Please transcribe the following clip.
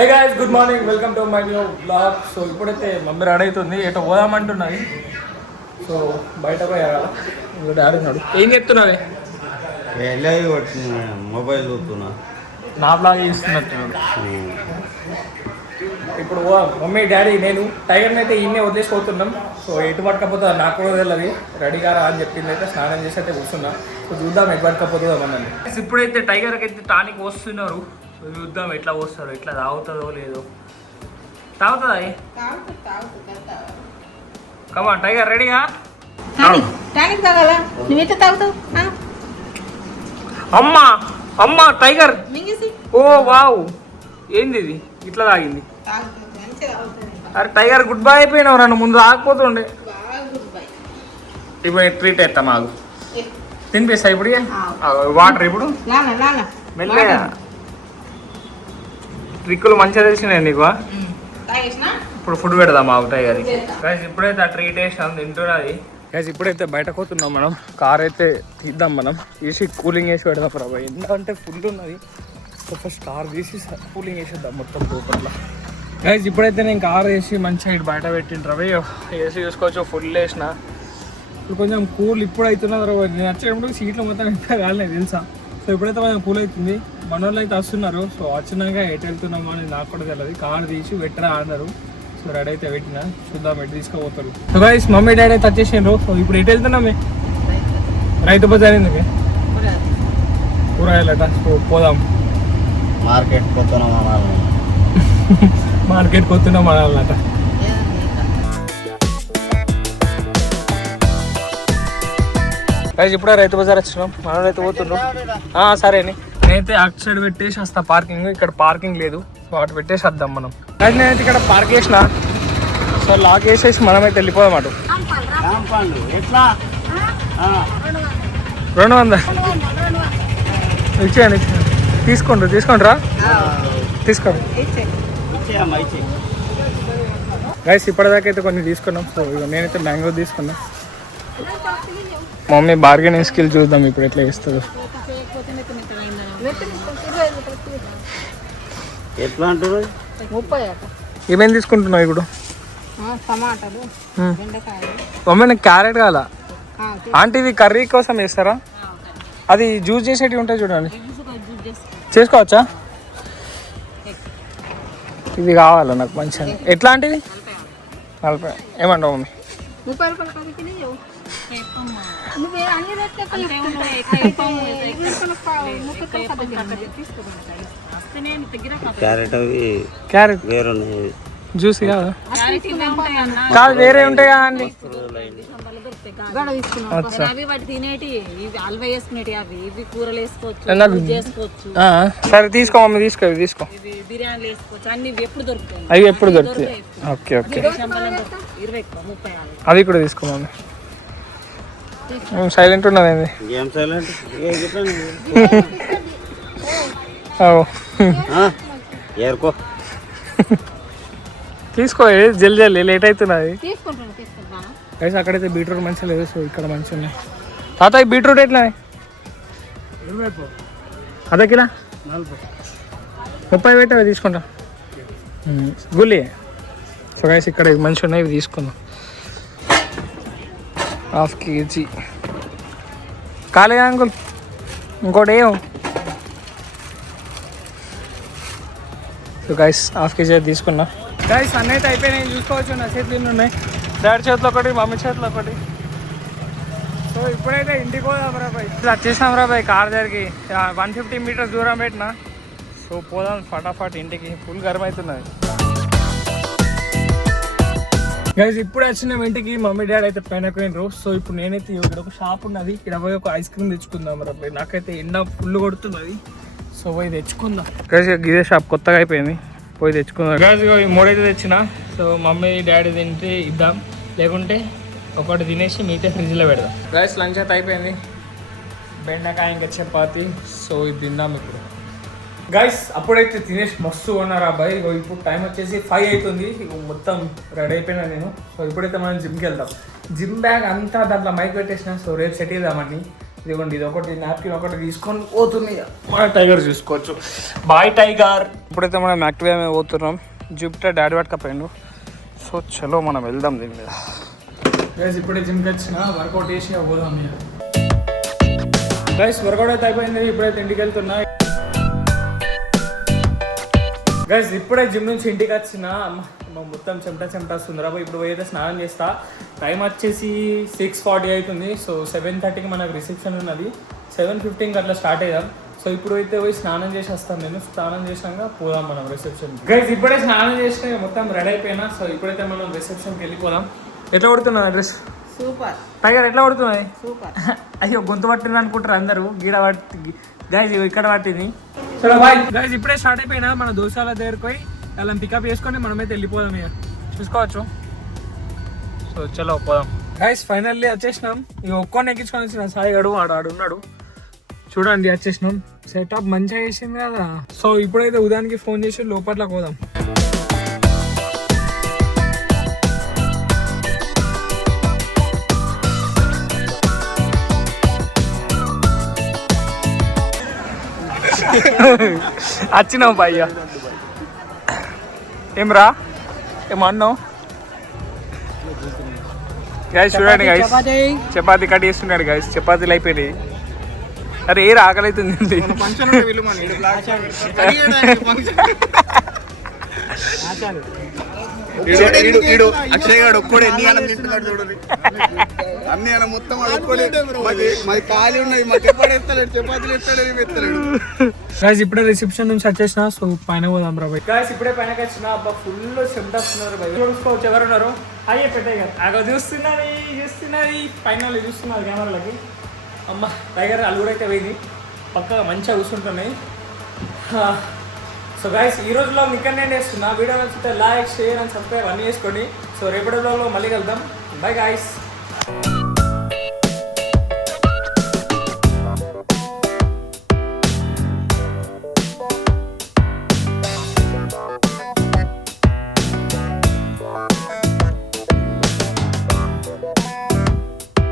Hey guys good morning welcome to my new blog. So ఇప్పుడైతే mummy ready అవుతుంది, ఎటో పోదామంటున్నది. So బయట పోయారా డాడీ ఉన్నాడు. ఏం చెప్తున్నావే? మొబైల్ చూస్తున్నా, నా బ్లాగ్ ఇస్తున్నట్టున్నాడు. ఇప్పుడు మమ్మీ డాడీ నేను టైగర్ని అయితే ఇన్నే వదిలేసిపోతున్నాం. సో ఎటు పట్టకపోతుందా నాకు కూడా తెలియదు. రెడీ కారా అని చెప్పింది, అయితే స్నానం చేసి అయితే కూర్చున్నా. సో చూద్దాం ఎటు పట్టకపోతుందా అన్నది. ఇప్పుడైతే టైగర్కి అయితే టానిక్ వస్తున్నారు. చూద్దాం ఎట్లా పోస్తారు, ఎట్లా తాగుతుందో లేదో. తాగుతుందా? కమా టైగర్ రెడీగా? అమ్మా అమ్మా టైగర్, ఓ వావ్, ఏంది ఇది ఇట్లా తాగింది? అరే టైగర్ గుడ్ బై అయిపోయినావు, నన్ను ముందు తాగకపోతుండే. ఇప్పుడు ట్రీట్ వేస్తా మాకు తినిపిస్తా. ఇప్పుడు వాటర్ ఇప్పుడు మెల్లగా. ట్రిక్కులు మంచిగా తెలిసినాయి నీకు. ఇప్పుడు ఫుడ్ పెడదాం మాకు టైగర్కి. ఇప్పుడైతే ఆ ట్రీట్ వేసాం, తింటున్నది. ఇప్పుడైతే బయటకు పోతున్నాం మనం. కార్ అయితే తీద్దాం మనం, తీసి కూలింగ్ వేసి పెడదాం ప్రభావ. ఎందుకంటే ఫుల్ ఉన్నది. ఫస్ట్ కార్ తీసి కూలింగ్ వేసేద్దాం మొత్తం లోపల. గైస్ ఇప్పుడైతే నేను కార్ వేసి మంచిగా ఇటు బయట పెట్టిండ్రు. ఏసీ చూసుకోవచ్చు, ఫుల్ వేసిన. ఇప్పుడు కొంచెం కూల్ ఇప్పుడు అవుతున్నది రా. నేను వచ్చేటప్పుడు సీట్లు మొత్తం ఇంకా కాలేదు తెలుసా. సో ఇప్పుడైతే కొంచెం కూల్ అవుతుంది. మన వాళ్ళు అయితే వస్తున్నారు. సో వచ్చినాక ఎటు వెళ్తున్నామో అని నాకు కూడా తెలియదు. కార్ తీసి పెట్టరా అన్నారు. సో రెడీ అయితే పెట్టినా, చూద్దాం ఎటు తీసుకుపోతారు. సో గైస్ మమ్మీ డాడీ అయితే వచ్చేసిండ్రు. సో ఇప్పుడు ఎటు వెళ్తున్నామే? రైతు బజార్ ఎందుకు కూరగాయలట. సో పోదాం. మార్కెట్ పోతున్నాం మార్కెట్ పోతున్నాం అనాలన్నట. ఇప్పుడే రైతు బజార్ వచ్చినాం, మనం అయితే పోతున్నాం. సరే నేనైతే అటు సైడ్ పెట్టేసి వస్తా పార్కింగ్. ఇక్కడ పార్కింగ్ లేదు, సో అటు పెట్టేసి వద్దాం మనం. నేనైతే ఇక్కడ పార్క్ చేసిన. సో లాక్ వేసేసి మనమైతే వెళ్ళిపోదాం అటు. 200 ఇచ్చేయండి, తీసుకుంటారా? తీసుకోండి గైస్. ఇప్పటిదాకా అయితే కొన్ని తీసుకున్నాం. సో నేనైతే మ్యాంగో తీసుకున్నా. మమ్మీ బార్గెనింగ్ స్కిల్ చూద్దాం ఇప్పుడు ఎట్లా ఇస్తుందో. ఎట్లా అంటారు? ఏమేమి తీసుకుంటున్నావు ఇప్పుడు? మమ్మీ నాకు క్యారెట్ కావాలా ఆంటీ? ఇది కర్రీ కోసం వేస్తారా? అది జ్యూస్ చేసేటివి ఉంటాయి చూడండి, చేసుకోవచ్చా? ఇది కావాలా నాకు మంచిగా. ఎట్లాంటిది? 40 ఏమంటావు మమ్మీ? క్యారెట్ జ్యూస్ కాదు, వేరే ఉంటాయి కదా అండి. సరే తీసుకో మమ్మీ, తీసుకో. అవి ఎప్పుడు దొరుకుతాయి? ఓకే అవి కూడా తీసుకో మమ్మీ. సైలెంట్ ఉన్నది. తీసుకో జల్దీ, లేట్ అవుతున్నది. అయితే అక్కడైతే బీట్రూట్ మంచిగా లేదు. సో ఇక్కడ మంచిగా ఉన్నాయి. తాత ఈ బీట్రూట్ ఎట్లా? అదే కిలా 30 పెట్టా, తీసుకుంటా. గుళ్ళి. సో గైస్ ఇక్కడ మంచిగా ఉన్నాయి, ఇవి తీసుకుందాం. 1/2 kg కాలేదా అంకుల్? ఇంకోటి ఏం? సో గైస్ 1/2 kg తీసుకున్నా. గైస్ అన్నీ అయితే అయిపోయినాయి, చూసుకోవచ్చు. నా చేతులు ఉన్నాయి, డాడీ చేతిలో ఒకటి, మమ్మీ చేతిలో ఒకటి. సో ఇప్పుడైతే ఇంటికి పోదాం రా బాయ్. వచ్చేసాం రా బాయ్. కార్ దగ్గరికి 150 మీటర్స్ దూరం పెట్టినా. సో పోదాం ఫటాఫట్ ఇంటికి. ఫుల్ గర్వం అవుతున్నది గైస్. ఇప్పుడు వచ్చినాం ఇంటికి. మమ్మీ డాడీ అయితే పైన పోయినరు. సో ఇప్పుడు నేనైతే ఇక్కడ ఒక షాప్ ఉన్నది, ఇక్కడ పోయి ఒక ఐస్ క్రీమ్ తెచ్చుకుందాం రా బాయ్. నాకైతే ఎండ ఫుల్ కొడుతున్నది. సో పోయి తెచ్చుకుందాం గైస్. గిదే షాప్ కొత్తగా అయిపోయింది, పోయి తెచ్చుకుందాం గైస్. ఈ 3 అయితే తెచ్చిన. సో మమ్మీ డాడీ తింటే ఇద్దాం, లేకుంటే ఒకటి తినేసి మిగతా ఫ్రిడ్జ్లో పెడదాం గైస్. లంచ్ అయితే అయిపోయింది, బెండకాయ ఇంకా చపాతి. సో ఇది తిందాం ఇప్పుడు గైస్. అప్పుడైతే తినేసి మస్తు ఉన్నారా అబ్బాయి. ఇప్పుడు టైం వచ్చేసి 5 అవుతుంది. మొత్తం రెడీ అయిపోయినా నేను. సో ఇప్పుడైతే మనం జిమ్కి వెళ్తాం. జిమ్ బ్యాగ్ అంతా దాంట్లో మైక్ పెట్టేసిన. సో రేపు సెట్ చేద్దామని. ఇదిగోండి, ఇది ఒకటి నాప్కిన్ ఒకటి తీసుకొని పోతుంది. మన టైగర్ చూసుకోవచ్చు. Bye tiger. ఇప్పుడైతే మనం యాక్టివ్గా పోతున్నాం. Jupiter daddy పట్టుకపోయిండు. సో చలో మనం వెళ్దాం దీని మీద. గైస్ ఇప్పుడే జిమ్కి వచ్చిన వర్కౌట్ చేసి పోదాం. గైస్ వర్కౌట్ అయితే అయిపోయింది. ఇప్పుడైతే ఇంటికి వెళ్తున్నా. గైస్ ఇప్పుడే జిమ్ నుంచి ఇంటికి వచ్చిన. మొత్తం చెమట వస్తుంది రా. ఇప్పుడు పోయితే స్నానం చేస్తా. టైం వచ్చేసి 6:40 అవుతుంది. సో 7:30కి మనకు రిసెప్షన్ ఉన్నది. 7:15కి అట్లా స్టార్ట్ అయ్యాం. సో ఇప్పుడు అయితే పోయి స్నానం చేసి వస్తాను. నేను స్నానం చేసినాక పోదాం మనం రిసెప్షన్. గైస్ ఇప్పుడే స్నానం చేస్తే మొత్తం రెడీ అయిపోయినా. సో ఇప్పుడైతే మనం రిసెప్షన్కి వెళ్ళిపోదాం. ఎట్లా పడుతున్నా డ్రెస్? సూపర్ టైగర్ ఎట్లా పడుతున్నాయి? సూపర్. అయ్యో గొంతు పట్టింది అనుకుంటారు అందరూ. గీడ పట్టి గైజ్ ఇక్కడ పట్టింది. చలో బాయ్ గైజ్. ఇప్పుడే స్టార్ట్ అయిపోయినా. మన దోసాల దగ్గరకు పోయి వాళ్ళని పికప్ చేసుకొని మనమైతే వెళ్ళిపోదాం. ఇక చూసుకోవచ్చు. సో చలో పోదాం. గైజ్ ఫైనల్లీ వచ్చేసినాం. ఇక ఒక్కొని ఎక్కించుకొని వచ్చిన సాయి గడు ఆడున్నాడు. చూడండి వచ్చేసినాం. సెటప్ మంచిగా చేసింది కదా. సో ఇప్పుడైతే ఉదయానికి ఫోన్ చేసి లోపట్లోకి పోదాం. వచ్చినావు పయ్యా. ఏమ్రా ఏమన్నావు? గైస్ చూడండి గైస్, చపాతీ కట్ చేస్తున్నాడు గైస్. చపాతీలు అయిపోయినాయి. అరే ఏ ఆకలి అవుతుంది. అక్షయ్ గారు ఒక్కడే ఎన్ని అన్నం తింటున్నాడు చూడండి. అన్ని అన్న మొత్తం మాది ఖాళీ ఉన్నాయి. మా చపాతీలు ఎత్తాడు. గైస్ ఇప్పుడే రిసెప్షన్ నుంచి వచ్చేసిన. సో పైన పోదాం రా బాయ్. గైస్ ఇప్పుడే పైనకి వచ్చిన. అబ్బా ఫుల్ చెమట వస్తున్నారు బాయ్. చూసుకోవచ్చు ఎవరున్నారు. అయ్యే పెట్టే కదా అగో చూస్తున్నది ఫైనల్ చూస్తున్నారు కెమెరాలకి. అమ్మ టైగర్ అల్లు కూడా అయితే పోయింది. పక్కగా మంచిగా కూర్చుంటున్నాయి. సో గైస్ ఈ రోజు బ్లాగ్ ఇక్కడ నేను వేస్తున్నా. వీడియో నచ్చితే లైక్ షేర్ అండ్ సబ్స్క్రైబ్ అన్నీ చేసుకోండి. సో రేపటి బ్లాగ్లో మళ్ళీ కలుద్దాం. Bye guys.